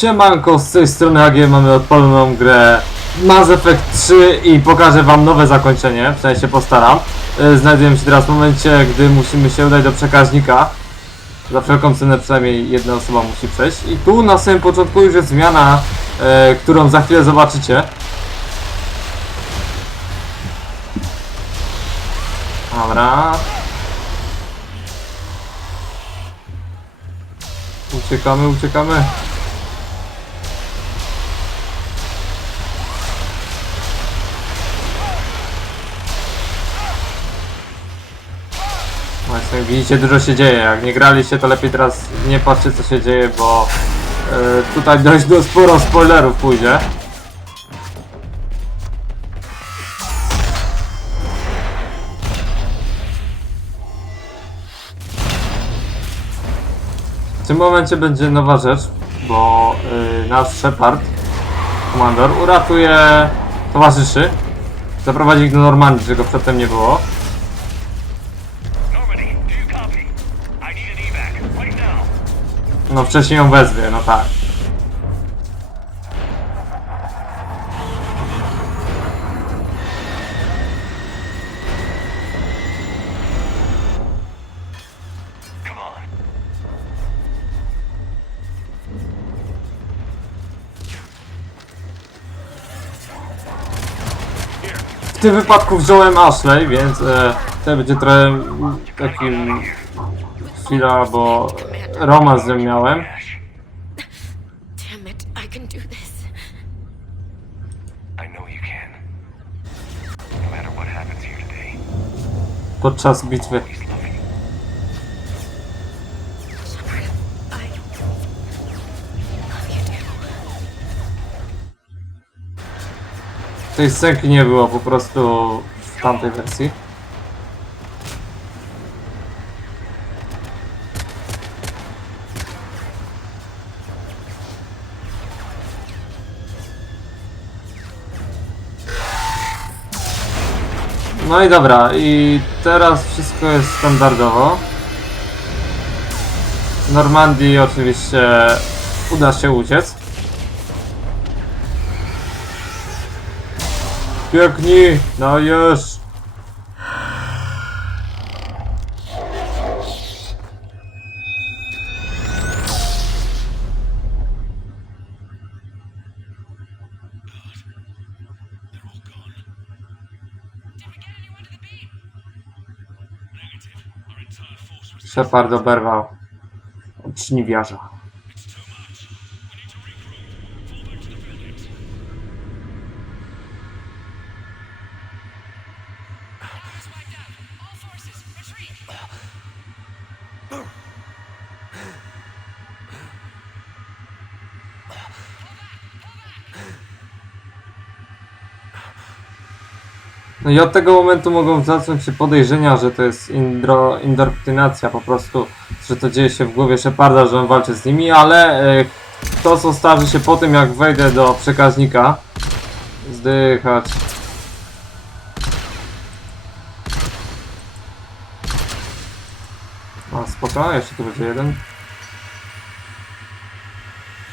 Siemanko, z tej strony AG, mamy odpaloną grę Mass Effect 3 i pokażę wam nowe zakończenie, przynajmniej się postaram. Znajdujemy się teraz w momencie, gdy musimy się udać do przekaźnika. Za wszelką cenę przynajmniej jedna osoba musi przejść. I tu na samym początku już jest zmiana, którą za chwilę zobaczycie. Dobra. Uciekamy, uciekamy. Właśnie, jak widzicie, dużo się dzieje. Jak nie graliście, to lepiej teraz nie patrzcie, co się dzieje, bo tutaj dość sporo spoilerów pójdzie. W tym momencie będzie nowa rzecz, bo nasz Shepard, komandor, uratuje towarzyszy, zaprowadzi ich do Normandii, czego przedtem nie było. No wcześniej ją wezwie, no tak. W tym wypadku wziąłem Ashley, więc to będzie trochę takim chwila, bo romans z nią miałem. Podczas bitwy. Tej scenki nie było po prostu w tamtej wersji. No i dobra, i teraz wszystko jest standardowo. W Normandii oczywiście uda się uciec. Pięknie, no już. Shepard oberwał od żniwiarza. No i od tego momentu mogą zacząć się podejrzenia, że to jest indoktrynacja po prostu, że to dzieje się w głowie Sheparda, że on walczy z nimi, ale to co starzy się po tym, jak wejdę do przekaźnika, zdychać. O, spoko, jeszcze tu będzie jeden.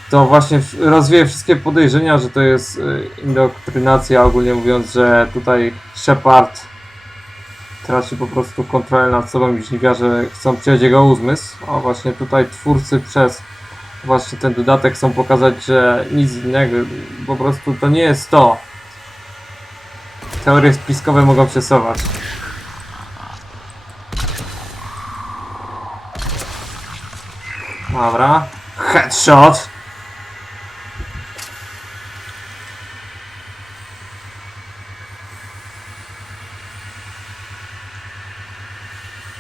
To właśnie rozwieje wszystkie podejrzenia, że to jest indoktrynacja, ogólnie mówiąc, że tutaj Shepard traci po prostu kontrolę nad sobą i żniwiarze chcą przyjąć jego umysł. A właśnie tutaj twórcy przez właśnie ten dodatek chcą pokazać, że nic innego, po prostu to nie jest to. Teorie spiskowe mogą się sować. Dobra, headshot.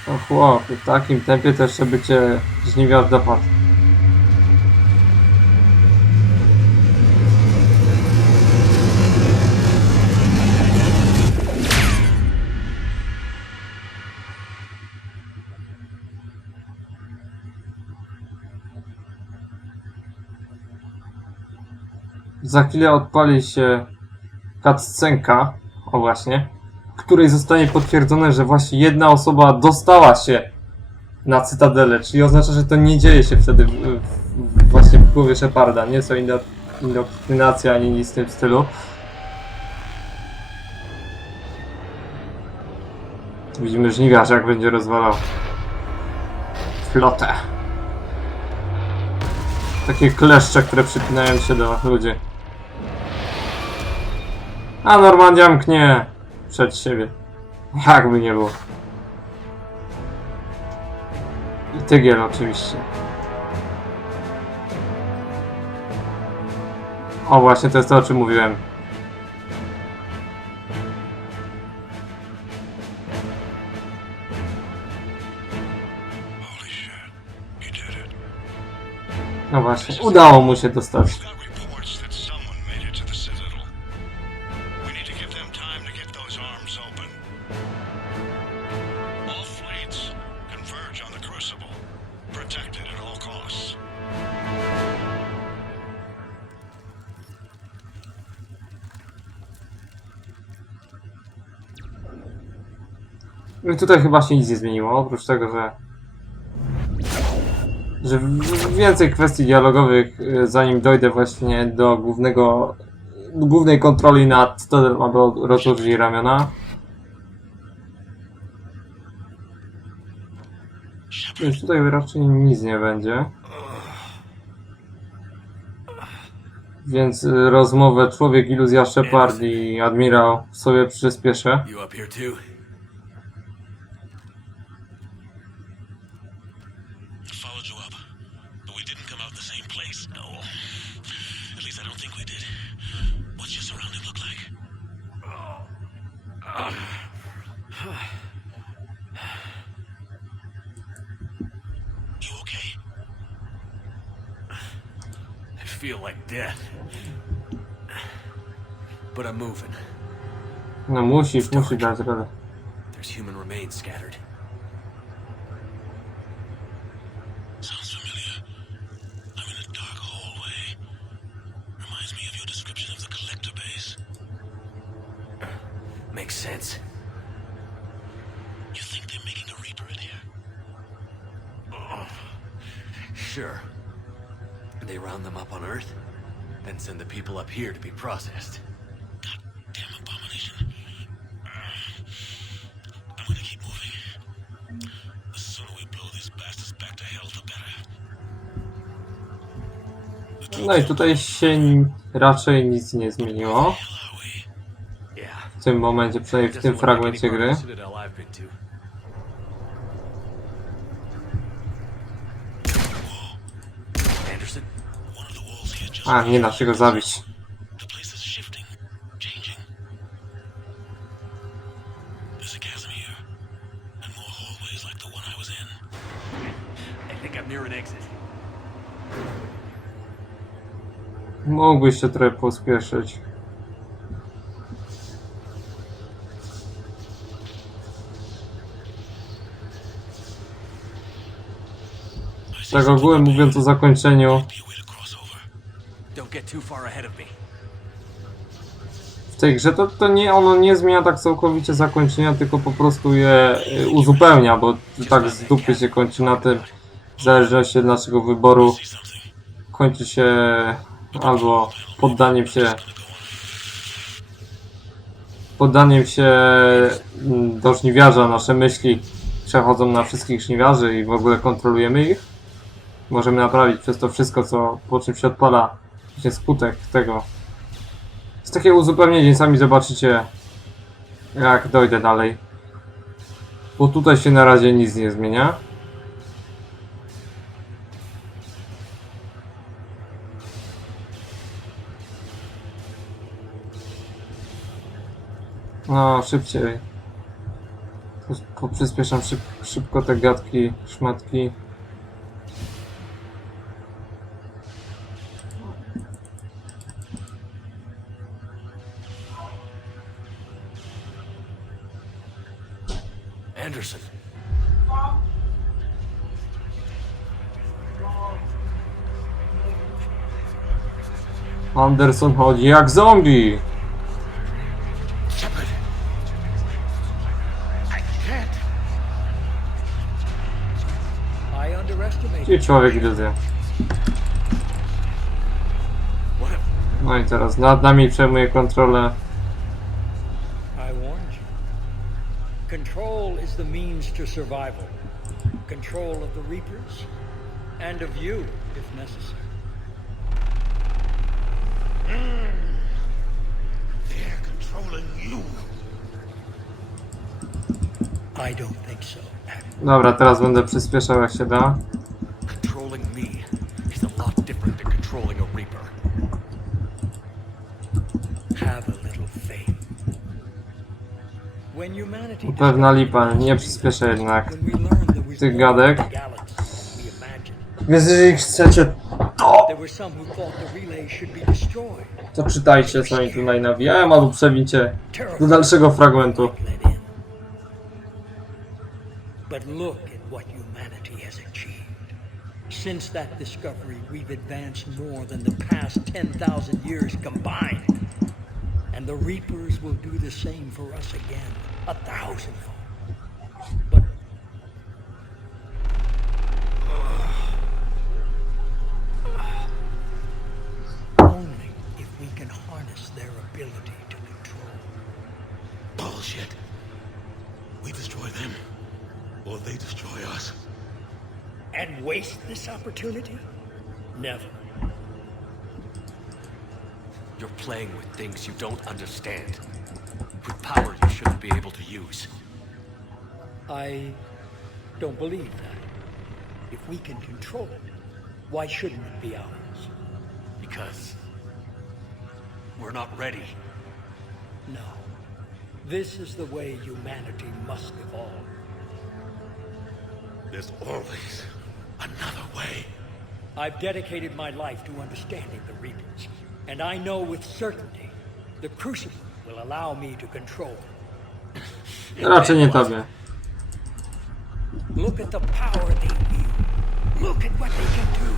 O chłopie, w takim tempie też jeszcze by cię żniwiarz dopadł. Za chwilę odpali się cutscenka, o właśnie, w której zostanie potwierdzone, że właśnie jedna osoba dostała się na Cytadelę, czyli oznacza, że to nie dzieje się wtedy właśnie w głowie Sheparda. Nie jest to indoktrynacja ani nic w tym stylu. Widzimy żniwiarz, jak będzie rozwalał flotę. Takie kleszcze, które przypinają się do ludzi. A Normandia mknie przed siebie. Jakby nie było. I tygiel oczywiście. O właśnie, to jest to, o czym mówiłem. No właśnie, udało mu się dostać. I tutaj chyba się nic nie zmieniło, oprócz tego, że więcej kwestii dialogowych, zanim dojdę właśnie do głównej kontroli nad Cytadelą, aby rozłożyć ramiona. Więc tutaj raczej nic nie będzie. Więc rozmowę człowiek, iluzja, Shepard i admirał sobie przyspieszę. Feel like death, but I'm moving. No musi dać radę. There's human remains scattered. Sounds familiar. I'm in a dark hallway. Reminds me of your description of the collector base. Makes sense. You think they're making a Reaper in here? Sure. They round them up on Earth, then send the people up here to be processed. Goddamn abomination. I'm gonna keep moving. The sooner we blow these bastards back to hell, the better. No i tutaj się raczej nic nie zmieniło. W tym momencie, przynajmniej w tym fragmencie gry. A, nie da się go zabić. Mógłbyś się trochę pospieszyć. Tak ogólnie mówiąc o zakończeniu, w tej grze to nie, ono nie zmienia tak całkowicie zakończenia, tylko po prostu je uzupełnia, bo tak z dupy się kończy na tym, w zależności od naszego wyboru, kończy się albo poddaniem się do żniwiarza. Nasze myśli przechodzą na wszystkich żniwiarzy i w ogóle kontrolujemy ich. Możemy naprawić przez to wszystko, po czym się odpala właśnie skutek tego. Jest takie uzupełnienie, sami zobaczycie, jak dojdę dalej. Bo tutaj się na razie nic nie zmienia. No, szybciej. Przyspieszam szybko te gadki, szmatki. Anderson. Anderson chodzi jak zombie. Shepard. I can't. Gdzie człowiek iluzja? No i teraz nad nami przejmuje kontrolę. I warned you. Control is the means to survival. Control of the Reapers and of you, if necessary. They're controlling you. I don't think so. Dobra, teraz będę przyspieszał jak się da. Controlling me is a lot different than controlling a Reaper. Have a little faith. When humanity Pewna lipa, nie przyspieszę jednak when we learned that we tych gadek. the galaxy we imagined, Więc jeżeli chcecie, there were some who thought the relay should be destroyed. to czytajcie co oni tutaj nawijałem, albo przewincie do dalszego fragmentu. Let in. But look at what humanity has achieved. Since that discovery, we've advanced more than the past 10,000 years combined. And the Reapers will do the same for us again, 1,000-fold. But only if we can harness their ability to control. Bullshit. We destroy them, or they destroy us. And waste this opportunity? Never. You're playing with things you don't understand. With power you shouldn't be able to use. I don't believe that. If we can control it, why shouldn't it be ours? Because we're not ready. No. This is the way humanity must evolve. There's always another way. I've dedicated my life to understanding the Reapers, and I know with certainty the Crucible will allow me to control them. Raczej nie tobie. Look at the power they wield. Look at what they can do.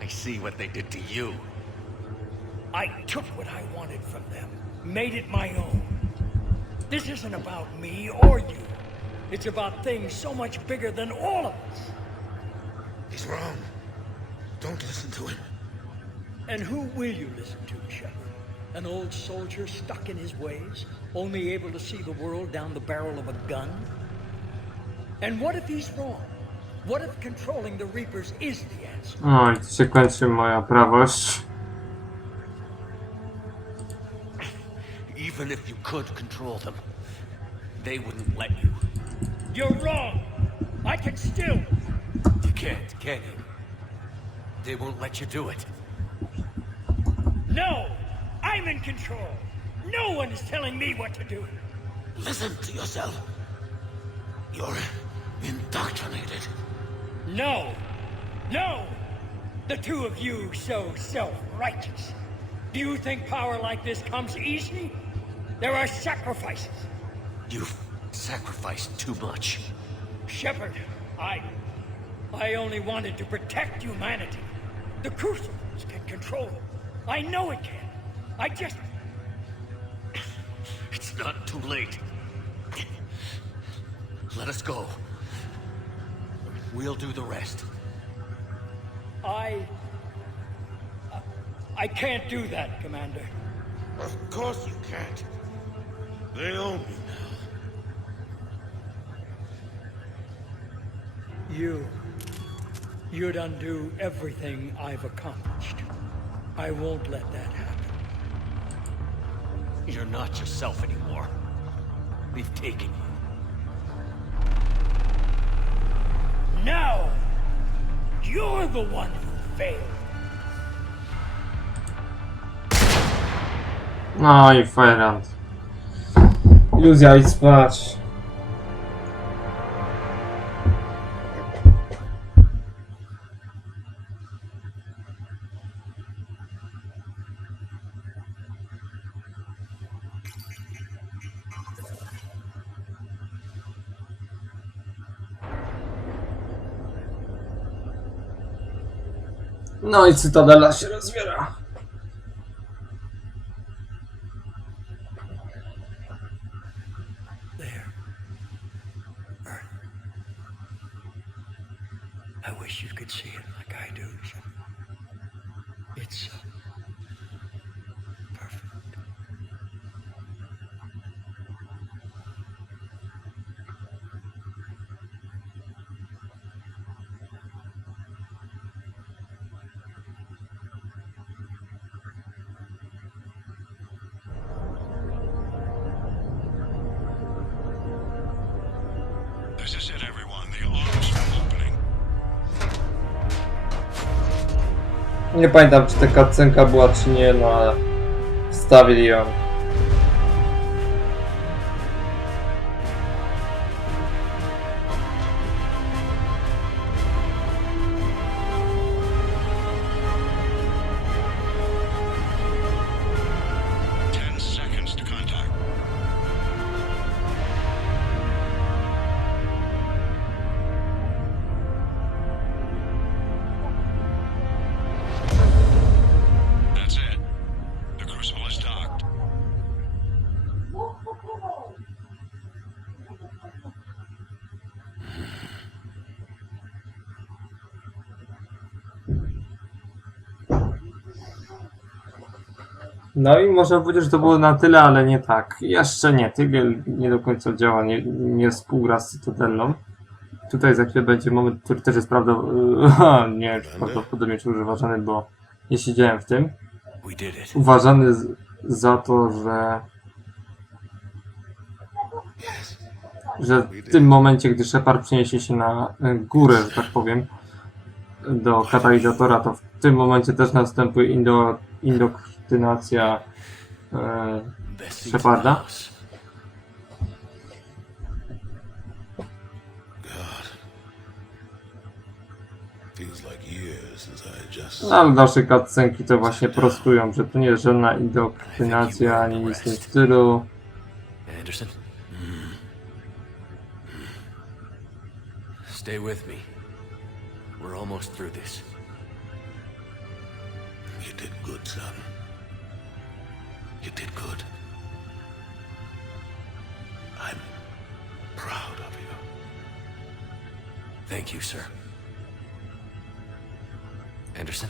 I see what they did to you. I took what I wanted from them, made it my own. This isn't about me or you. It's about things so much bigger than all of us. He's wrong. Don't listen to him. And who will you listen to, Shepard? An old soldier stuck in his ways, only able to see the world down the barrel of a gun? And what if he's wrong? What if controlling the Reapers is the answer? No i tu się kończy moja prawość. Even if you could control them, they wouldn't let you. You're wrong! I can still... You can't, can you? They won't let you do it. No! I'm in control! No one is telling me what to do! Listen to yourself. You're indoctrinated. No! No! The two of you so self-righteous. Do you think power like this comes easy? There are sacrifices. You've sacrificed too much. Shepard, I only wanted to protect humanity. The Crucibles can control it. I know it can. I just... It's not too late. Let us go. We'll do the rest. I can't do that, Commander. Of course you can't. They own me now. You'd undo everything I've accomplished. I won't let that happen. You're not yourself anymore. We've taken you. No! You're the one who failed. No i Fajrant. Iluzja, idź spać. No i Cytadela się rozwiera. There. Nie pamiętam, czy ta cutscenka była, czy nie, no ale wstawili ją. No i można powiedzieć, że to było na tyle, ale nie tak. Jeszcze nie. Tygiel nie do końca działa, nie współgra z Cytadelą. Tutaj za chwilę będzie moment, który też jest prawdopodobnie czy uważany, bo nie siedziałem w tym. Uważany za to, że w tym momencie, gdy Shepard przeniesie się na górę, że tak powiem, do katalizatora, to w tym momencie też następuje indoktrynacja Sheparda. No, ale dalsze cutscenki to właśnie prostują, że to nie jest żadna indoktrynacja ani nic w tym stylu. Anderson? Stay with me. We're almost through this. You did good, son. You did good. I'm proud of you. Thank you, sir. Anderson?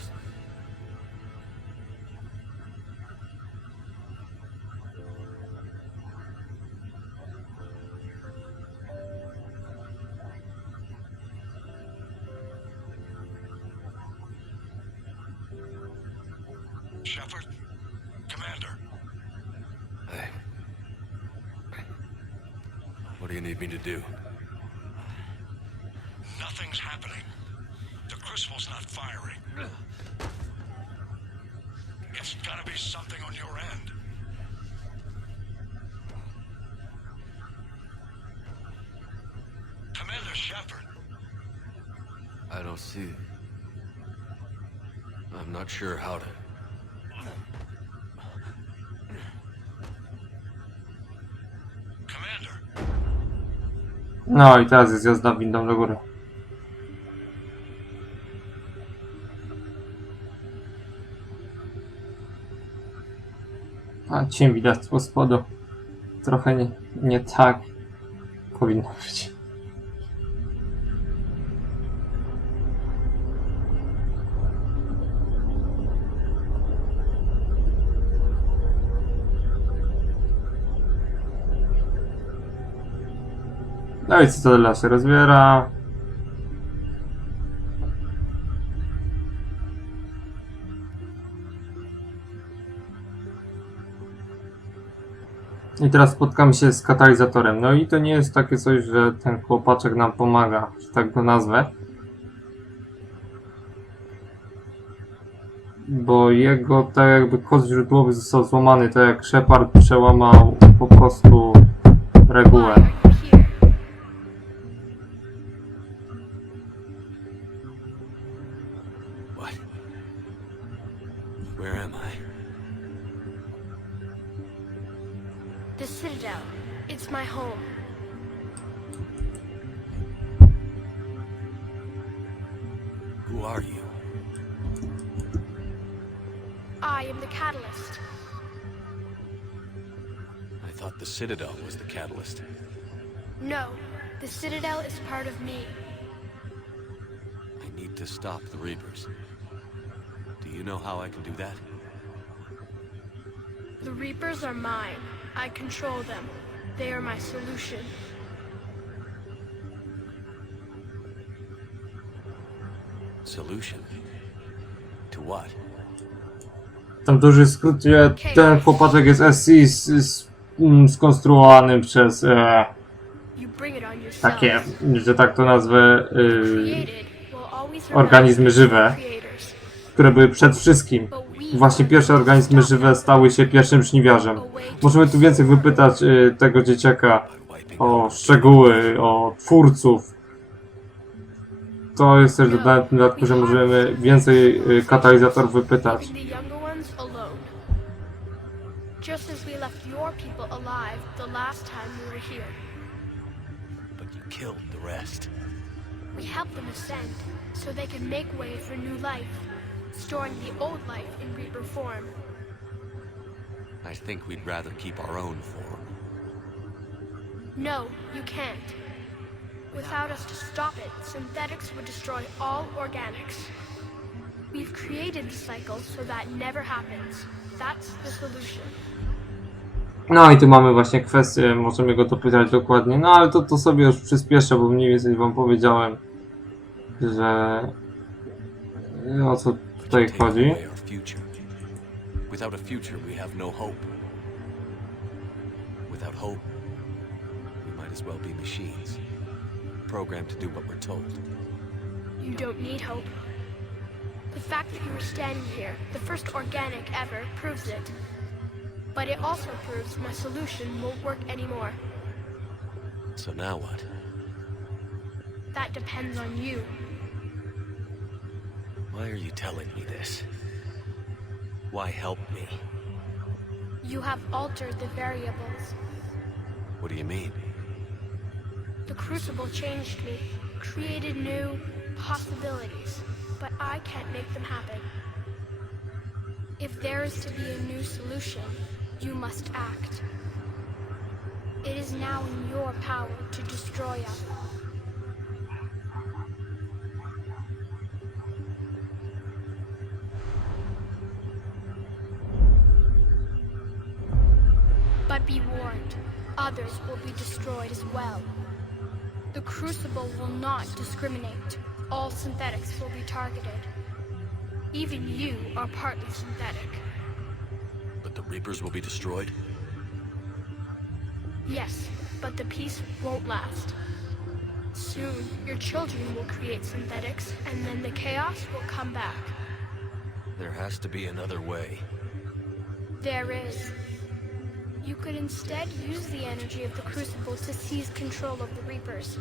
Shepard? Commander. Hey. What do you need me to do? Nothing's happening. The crucible's not firing. It's gotta be something on your end. Commander Shepard. I don't see. I'm not sure how to. Commander. No i teraz jest jazda windą do góry. A cień widać po spodu. Trochę nie tak powinno być. No i Cytadela się rozwiera. I teraz spotkamy się z katalizatorem. No i to nie jest takie coś, że ten chłopaczek nam pomaga, że tak go nazwę. Bo jego tak jakby kod źródłowy został złamany, tak jak Shepard przełamał po prostu regułę. What? Where am I? The Citadel. It's my home. Who are you? I am the catalyst. I thought the Citadel was the catalyst. No, the Citadel is part of me. I need to stop the Reapers. Do you know how I can do that? The Reapers are mine. I control them. They are my solution. Solution? To what? Tam duży skrót, ten chłopaczek jest SC skonstruowany przez You bring it on yourself. takie, że tak to nazwę, Created will always remember organizmy żywe. creators. które były przed wszystkim. Właśnie pierwsze organizmy żywe stały się pierwszym żniwiarzem. Możemy tu więcej wypytać tego dzieciaka o szczegóły, o twórców. To jest też dodane w tym dodatku, że możemy więcej katalizatorów wypytać. Leaving the younger ones alone. Just as we left your people alive the last time we were here. But you killed the rest. We helped them ascend so they could make way for new life, storing the old life in Reaper form. I think we'd rather keep our own form. No, you can't. Without us to stop it, synthetics would destroy all organics. We've created the cycle so that never happens. That's the solution. No i tu mamy właśnie kwestię, możemy go dopytać dokładnie, no ale to sobie już przyspieszę, bo mniej więcej wam powiedziałem, że o co tutaj Take chodzi. away our future. Without a future, we have no hope. Without hope, we might as well be machines, programmed to do what we're told. You don't need hope. The fact that you were standing here, the first organic ever, proves it. But it also proves my solution won't work anymore. So now what? That depends on you. Why are you telling me this? Why help me? You have altered the variables. What do you mean? The Crucible changed me, created new possibilities, but I can't make them happen. If there is to be a new solution, you must act. It is now in your power to destroy us. But be warned, others will be destroyed as well. The Crucible will not discriminate. All synthetics will be targeted. Even you are partly synthetic. But the Reapers will be destroyed? Yes, but the peace won't last. Soon, your children will create synthetics, and then the chaos will come back. There has to be another way. There is. You could instead use the energy of the Crucible to seize control of the Reapers.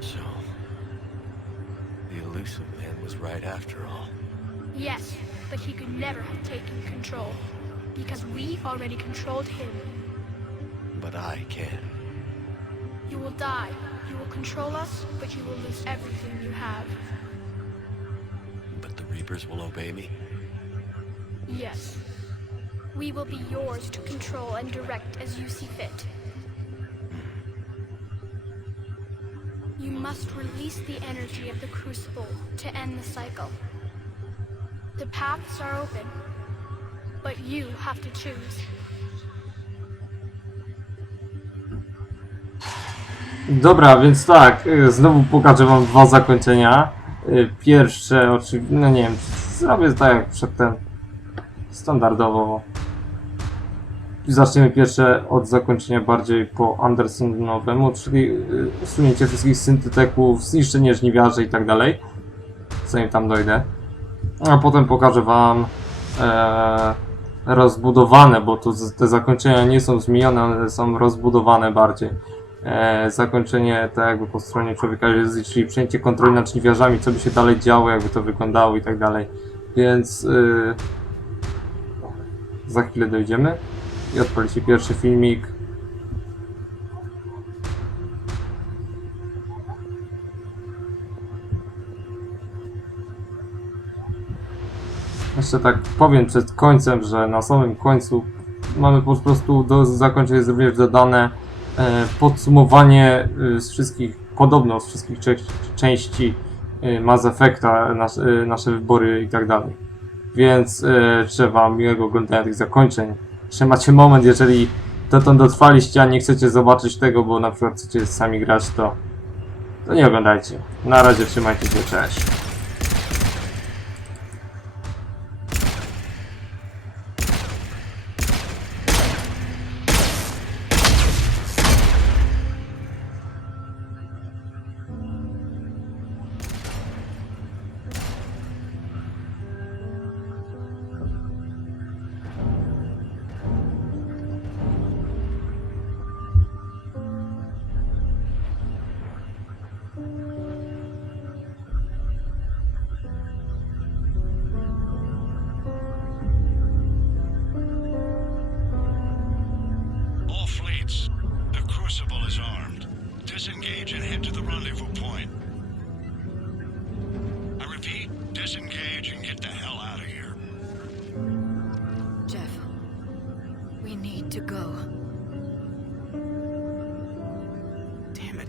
So, the elusive man was right after all. Yes, but he could never have taken control, because we already controlled him. But I can. You will die. You will control us, but you will lose everything you have. But the Reapers will obey me? Yes. We will be yours to control and direct as you see fit. You must release the energy of the Crucible to end the cycle. The paths are open, but you have to choose. Dobra, więc tak, znowu pokażę wam dwa zakończenia. Pierwsze, oczywiście, no nie wiem, zrobię tak jak przedtem, standardowo. Zaczniemy pierwsze od zakończenia bardziej po Andersonowemu, czyli usunięcie wszystkich syntetyków, zniszczenie żniwiarzy i tak dalej. Zanim tam dojdę. A potem pokażę wam rozbudowane, bo tu te zakończenia nie są zmienione, one są rozbudowane bardziej. Zakończenie tak jakby po stronie człowieka, czyli przejęcie kontroli nad żniwiarzami, co by się dalej działo, jakby to wyglądało i tak dalej. Więc za chwilę dojdziemy i odpali się pierwszy filmik. Jeszcze tak powiem przed końcem, że na samym końcu mamy po prostu do zakończenia jest również dodane podsumowanie z wszystkich, podobno z wszystkich części Mass Effecta, nasze wybory i tak dalej. Więc życzę wam miłego oglądania tych zakończeń. Jeszcze macie moment, jeżeli dotąd dotrwaliście, a nie chcecie zobaczyć tego, bo na przykład chcecie sami grać, to nie oglądajcie. Na razie trzymajcie się, cześć. rendezvous point. I repeat, disengage and get the hell out of here. Jeff, we need to go. Damn it.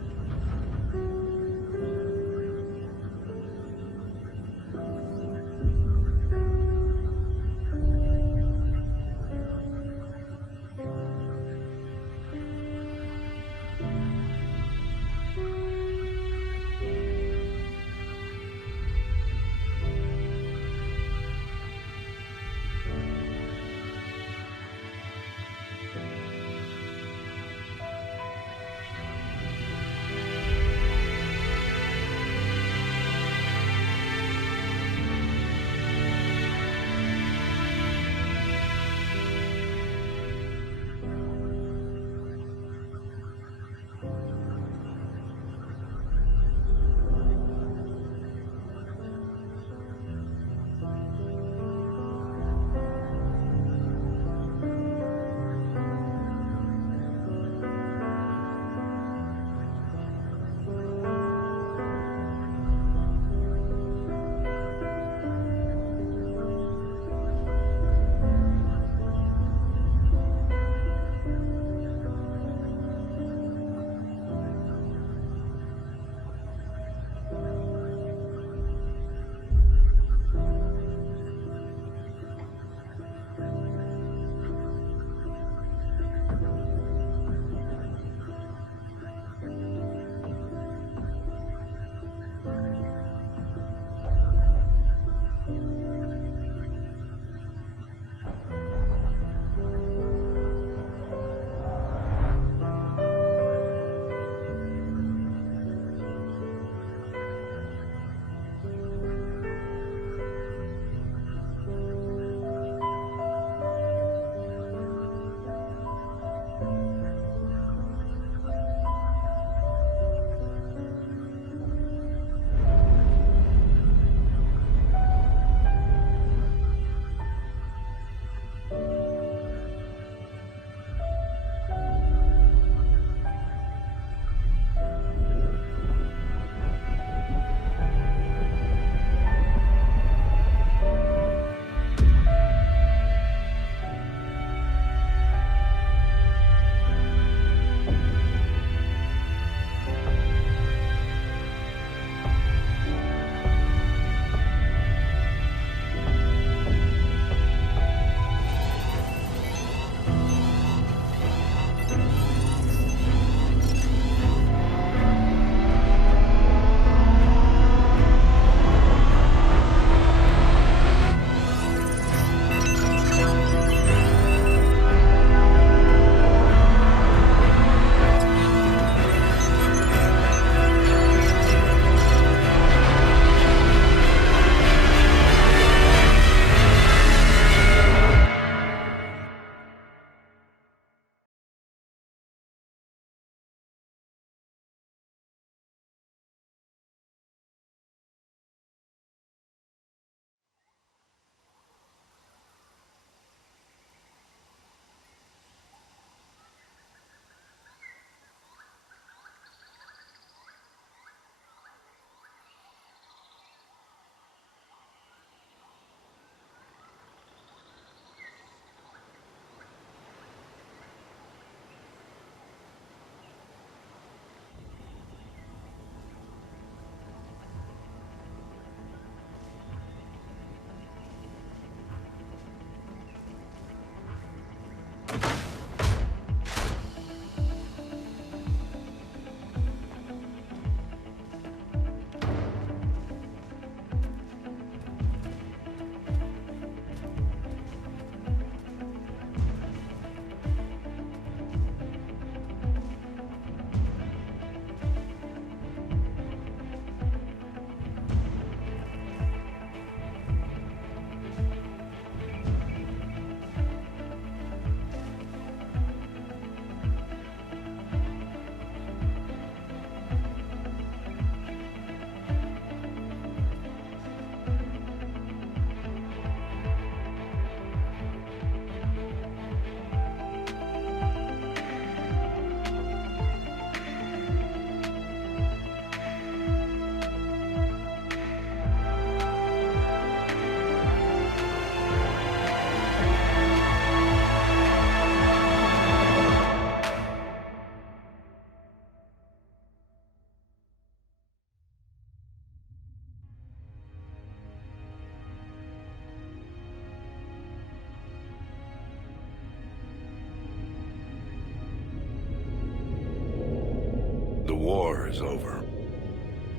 war is over.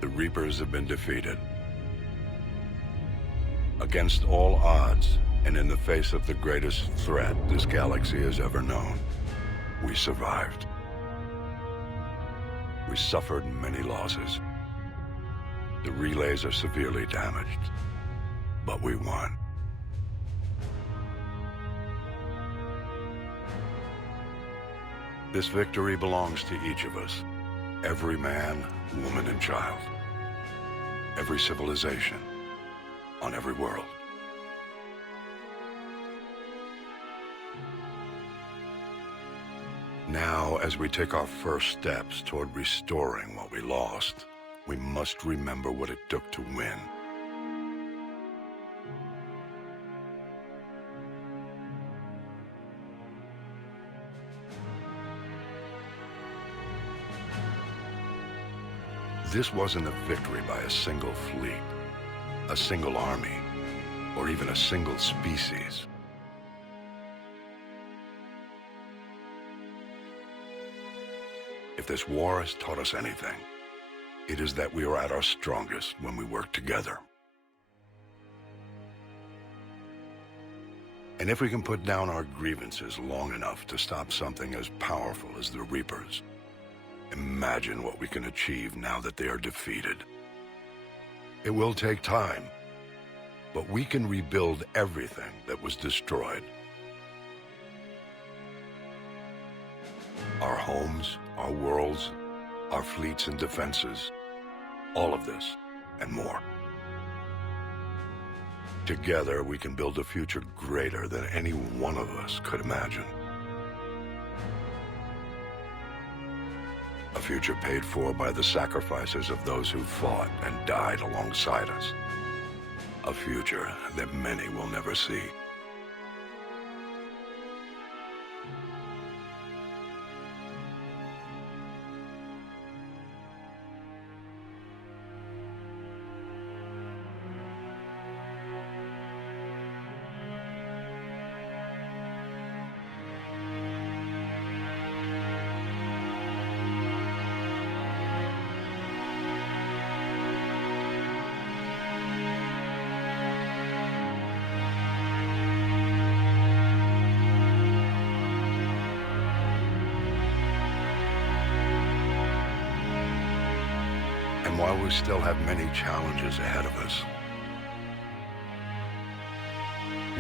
The Reapers have been defeated. Against all odds, and in the face of the greatest threat this galaxy has ever known, we survived. We suffered many losses. The relays are severely damaged, but we won. This victory belongs to each of us. Every man, woman, and child. Every civilization. On every world. Now, as we take our first steps toward restoring what we lost, we must remember what it took to win. This wasn't a victory by a single fleet, a single army, or even a single species. If this war has taught us anything, it is that we are at our strongest when we work together. And if we can put down our grievances long enough to stop something as powerful as the Reapers, imagine what we can achieve now that they are defeated. It will take time, but we can rebuild everything that was destroyed. Our homes, our worlds, our fleets and defenses, all of this and more. Together we can build a future greater than any one of us could imagine. A future paid for by the sacrifices of those who fought and died alongside us. A future that many will never see. And while we still have many challenges ahead of us,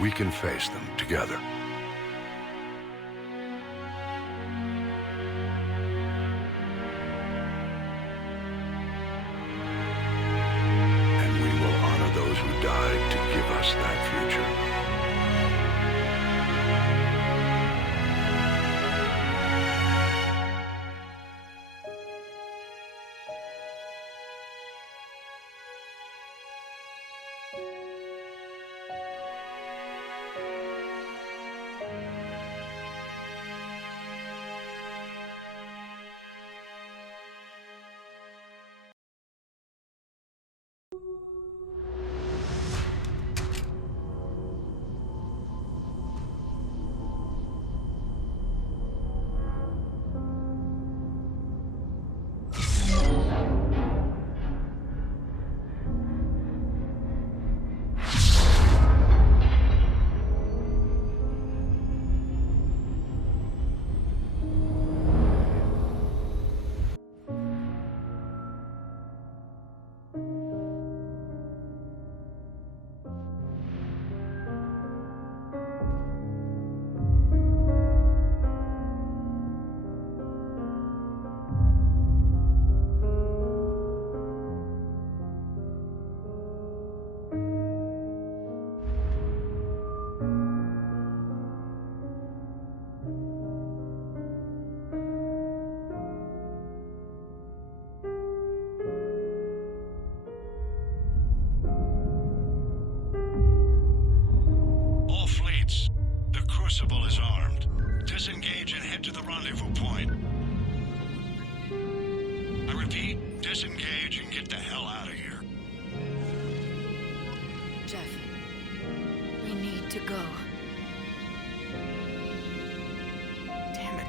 we can face them together. And we will honor those who died to give us that future. Disengage and get the hell out of here. Jeff, we need to go. Damn it.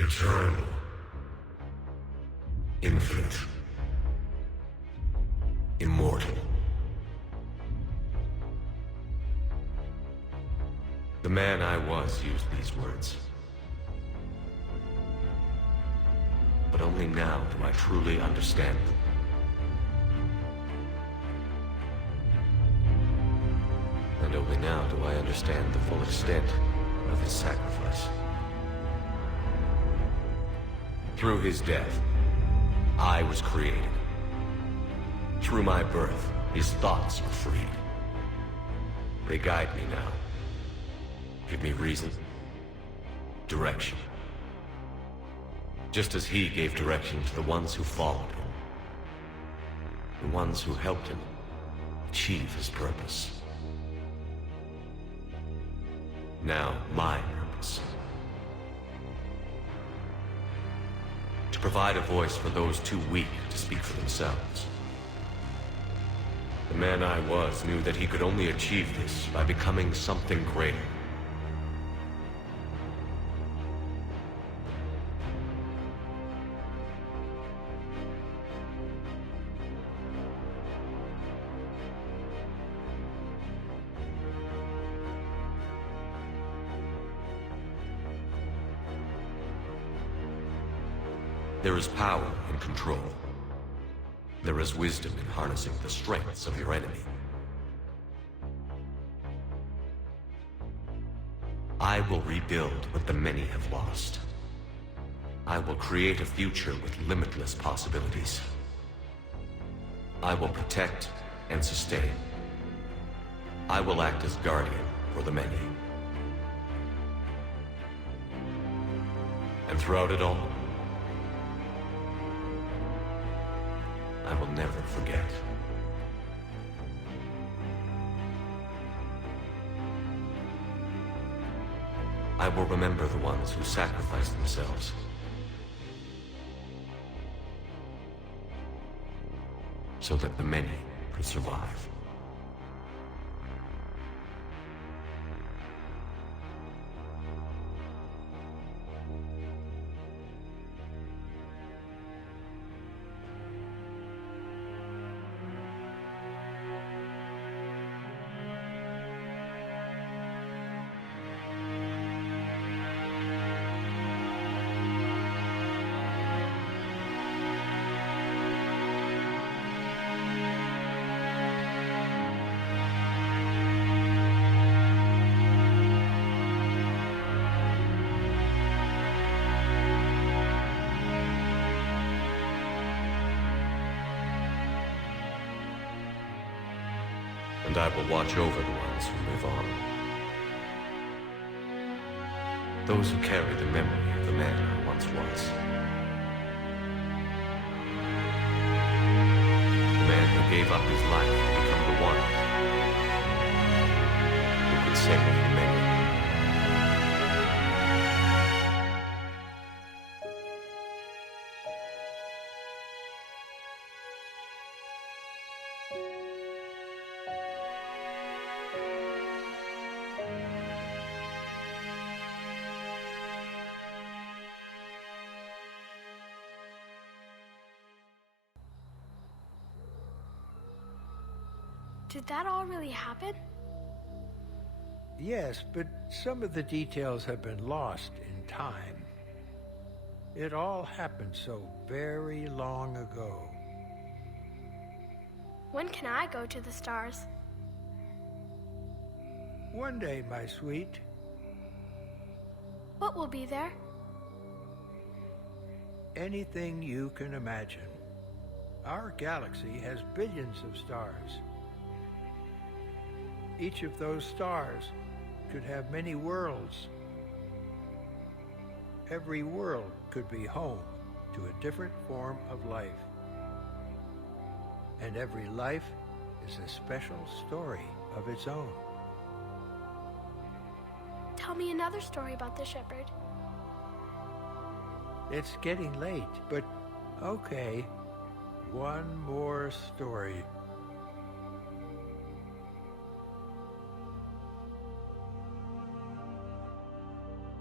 Eternal. Infinite. Immortal. The man I was used these words. But only now do I truly understand them. And only now do I understand the full extent of his sacrifice. Through his death, I was created. Through my birth, his thoughts were freed. They guide me now. Give me reason, direction. Just as he gave direction to the ones who followed him. The ones who helped him achieve his purpose. Now, my purpose. To provide a voice for those too weak to speak for themselves. The man I was knew that he could only achieve this by becoming something greater. There is power in control. There is wisdom in harnessing the strengths of your enemy. I will rebuild what the many have lost. I will create a future with limitless possibilities. I will protect and sustain. I will act as guardian for the many. And throughout it all, I will never forget. I will remember the ones who sacrificed themselves. So that the many could survive. And I will watch over the ones who live on. Those who carry the memory of the man I once was. The man who gave up his life to become the one who could save the many. Did that all really happen? Yes, but some of the details have been lost in time. It all happened so very long ago. When can I go to the stars? One day, my sweet. What will be there? Anything you can imagine. Our galaxy has billions of stars. Each of those stars could have many worlds. Every world could be home to a different form of life. And every life is a special story of its own. Tell me another story about the Shepherd. It's getting late, but okay. One more story.